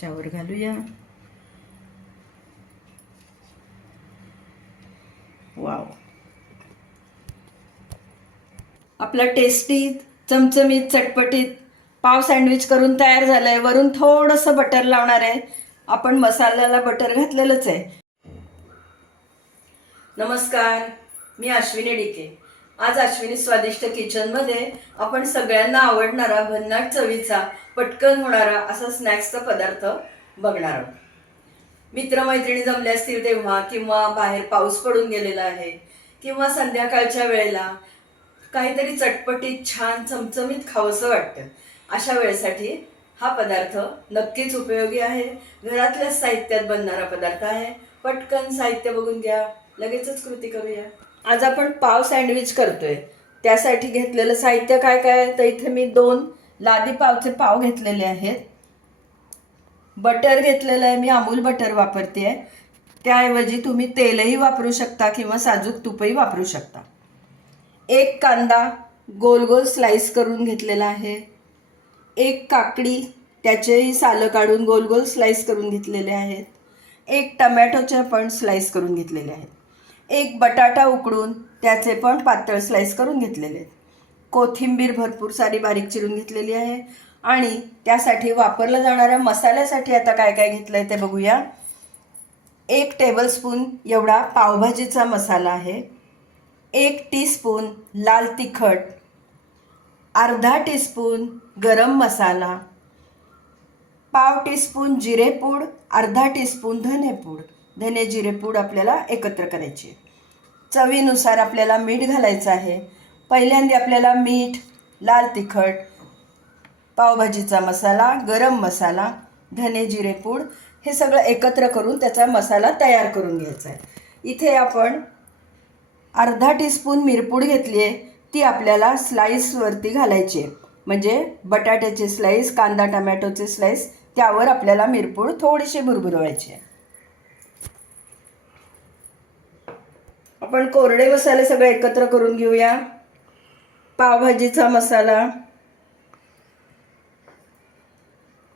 त्याच्यावर घालूया वाव आपला टेस्टी चमचमीत चटपटीत पाव सँडविच करून तयार झालंय. वरून थोडंसं बटर लावणार आहे. आपण मसाल्याला बटर घातलेलंच आहे. नमस्कार मी अश्विनी डिके आज अश्विनी स्वादिष्ट किचनमध्ये आपण सगळ्यांना आवडणारा भन्नाट चवीचा पटकन होणारा असा स्नॅक्सचा पदार्थ बघणार आहोत. मित्रमैत्रिणी जमले असतील तेव्हा किंवा बाहेर पाऊस पडून गेलेला आहे किंवा संध्याकाळच्या वेळेला काहीतरी चटपटीत छान चमचमीत खावंसं वाटतं अशा वेळेसाठी हा पदार्थ नक्कीच उपयोगी आहे. घरातल्याच साहित्यात बनणारा पदार्थ आहे. पटकन साहित्य बघून घ्या. लगेचच कृती करूया. आज आपण पाव सँडविच करतोय. त्यासाठी घेतलेलं साहित्य काय काय आहे? तर इथे मी दोन लादी पावचे पाव घेतलेले आहेत. बटर घेतलेलं आहे मी अमूल बटर वापरते आहे त्याऐवजी तुम्ही तेलही वापरू शकता किंवा साजूक तूपही वापरू शकता. एक कांदा गोल गोल स्लाईस करून घेतलेला आहे. एक काकडी त्याचेही सालं काढून गोल गोल स्लाईस करून घेतलेले आहेत. एक टमॅटोचे पण स्लाईस करून घेतलेले आहेत. एक बटाटा उकडून त्याचे पण पातळ स्लाईस करून घेतलेले आहेत. कोथिंबीर भरपूर सारी बारीक चिरून घेतलेली आहे. आणि त्यासाठी वापरलं जाणाऱ्या मसाल्यासाठी आता काय काय घेतलं आहे ते बघूया. एक टेबलस्पून एवढा पावभाजीचा मसाला आहे. एक टीस्पून लाल तिखट. अर्धा टीस्पून गरम मसाला. पाव टीस्पून जिरेपूड अर्धा टीस्पून धनेपूड. धने जिरेपूड आपल्याला एकत्र करायची. चवीनुसार आपल्याला मीठ घालायचं आहे. पहिल्यांदा आपल्याला मीठ लाल तिखट पावभाजीचा मसाला गरम मसाला धने जिरेपूड हे सगळं एकत्र करून त्याचा मसाला तयार करून घ्यायचा आहे. इथे आपण अर्धा टीस्पून मिरपूड घेतली आहे. ती आपल्याला स्लाईसवरती घालायची आहे. म्हणजे बटाट्याचे स्लाईस कांदा टमॅटोचे स्लाईस त्यावर आपल्याला मिरपूड थोडीशी भुरभुरवायची आहे. आपण कोरडे मसाले सगळे एकत्र करून घेऊया. पावभाजीचा मसाला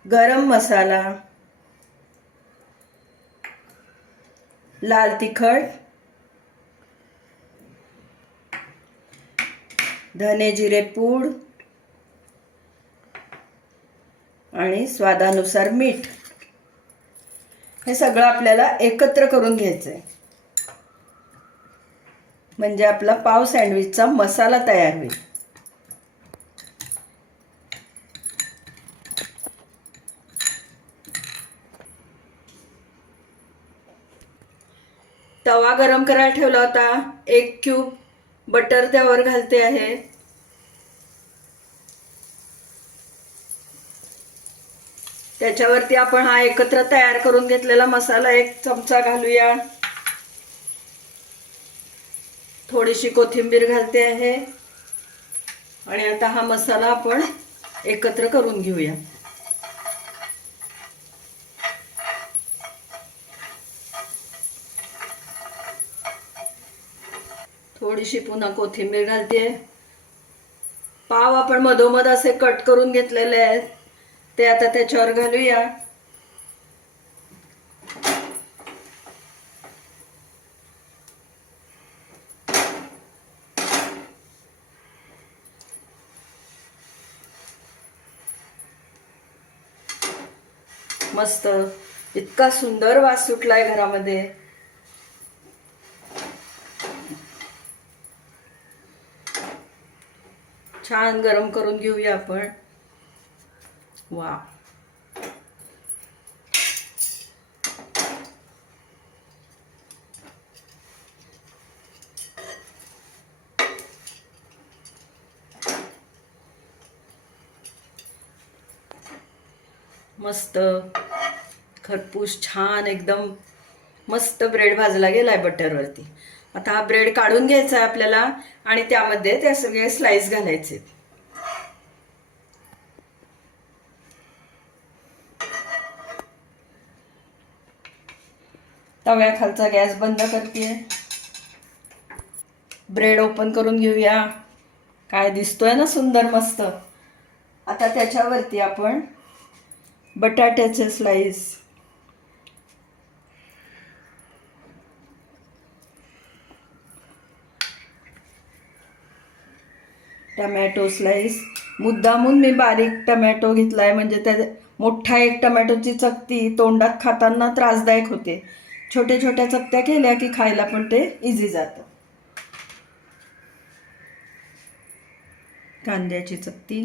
गरम मसाला लाल तिखट धने जिरे पूड आणि स्वादानुसार मीठ. हे सगळं आपल्याला एकत्र करून घ्यायचं आहे म्हणजे आपला पाव सँडविचचा मसाला तयार होईल. तवा गरम करायला ठेवला होता. एक क्यूब बटर त्यावर घालते आहे. त्याच्यावरती आपण हा एकत्र तयार करून घेतलेला मसाला एक चमचा घालूया. थोडीशी कोथिंबीर घालते आहे. आणि आता हा मसाला आपण एकत्र करून घेऊया. थोडीशी पुन्हा कोथिंबीर घालते. पाव आपण मधोमध असे कट करून घेतलेले आहेत. ते आता त्याच्यावर घालूया. मस्त. इतका सुंदर वास सुटलाय घरामध्ये. छान गरम करून घेऊया आपण. वा. मस्त. खरपूस छान एकदम मस्त ब्रेड भाजला गेलाय बटरवरती आता हा ब्रेड काढून घ्यायचा आहे आपल्याला आणि त्यामध्ये त्या सगळे स्लाइस घालायचे. तव्याखालचा गॅस बंद करते ब्रेड ओपन करून घेऊया. काय दिसतोय ना सुंदर मस्त. आता त्याच्यावरती आपण बटाट्याचे स्लाईस टमॅटो स्लाईस मुद्दामून मी बारीक टमॅटो घेतलाय म्हणजे त्या मोठा एक टमॅटोची चकती तोंडात खाताना त्रासदायक होते. छोट्या छोट्या चकत्या केल्या की खायला पण ते इझी जातं. कांद्याची चकती.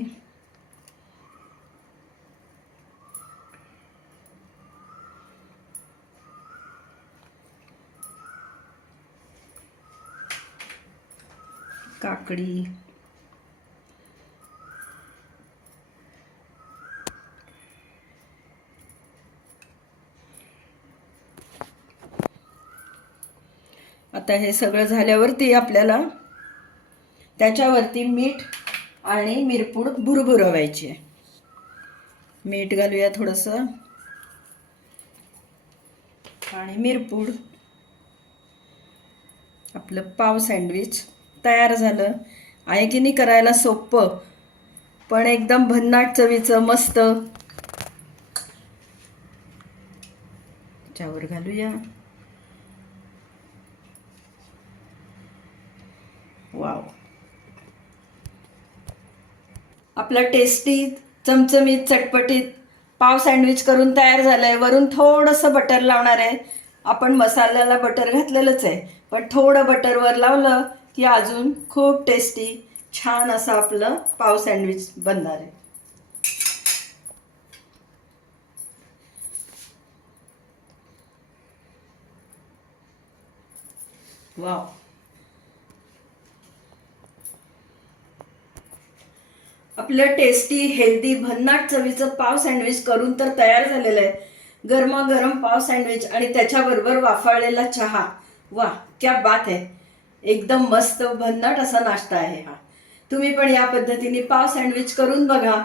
काकडी. आता हे सगळं झाल्यावरती आपल्याला त्याच्यावरती मीठ आणि मिरपूड भुरभुरवायची. आहे मीठ घालूया थोडंसं. आणि मिरपूड. आपलं पाव सँडविच. तयार झालं. आहे की नाही करायला सोपं पण एकदम भन्नाट चवीचं मस्त. त्याच्यावर घालूया. वाव. आपला टेस्टी चमचमीत चटपटीत पाव सँडविच करून तयार झालंय. वरून थोडंसं बटर लावणार आहे. आपण मसाल्याला बटर घातलेलंच आहे पण थोडं बटर वर लावलं की अजून खूप टेस्टी छान असं आपलं पाव सँडविच बनणार आहे. वाव आपलं टेस्टी हेल्दी भन्नाट चवीचं पाव सँडविच करून तर तयार झालेलं आहे. गरमागरम पाव सँडविच आणि त्याच्याबरोबर वाफाळलेला चहा. वा क्या बात आहे. एकदम मस्त भन्नाट असा नाश्ता आहे हा. तुम्ही पण या पद्धतीने पाव सँडविच करून बघा.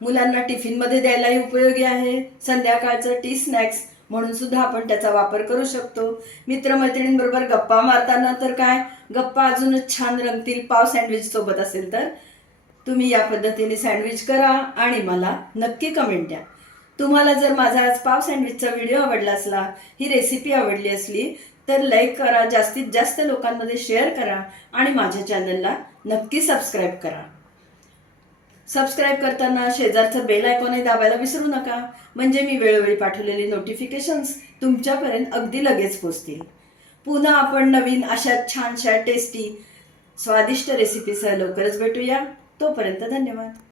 मुलांना टिफिनमध्ये द्यायलाही उपयोगी आहे. संध्याकाळचं टी स्नॅक्स म्हणून सुद्धा आपण त्याचा वापर करू शकतो. मित्रमैत्रिणींबरोबर गप्पा मारताना तर काय गप्पा अजूनच छान रंगतील पाव सँडविच सोबत असेल तर. तुम्ही या पद्धतीने सँडविच करा आणि मला नक्की कमेंट द्या. तुम्हाला जर माझा आज पाव सँडविचचा व्हिडिओ आवडला असला ही रेसिपी आवडली असली तर लाईक करा जास्तीत जास्त लोकांमध्ये शेअर करा आणि माझ्या चॅनलला नक्की सबस्क्राईब करा. सबस्क्राईब करताना शेजारचं बेल आयकॉनही दाबायला विसरू नका. म्हणजे मी वेळोवेळी पाठवलेली नोटिफिकेशन्स तुमच्यापर्यंत अगदी लगेच पोचतील. पुन्हा आपण नवीन अशा छानशा टेस्टी स्वादिष्ट रेसिपीसह लवकरच भेटूया. तोपर्यंत धन्यवाद.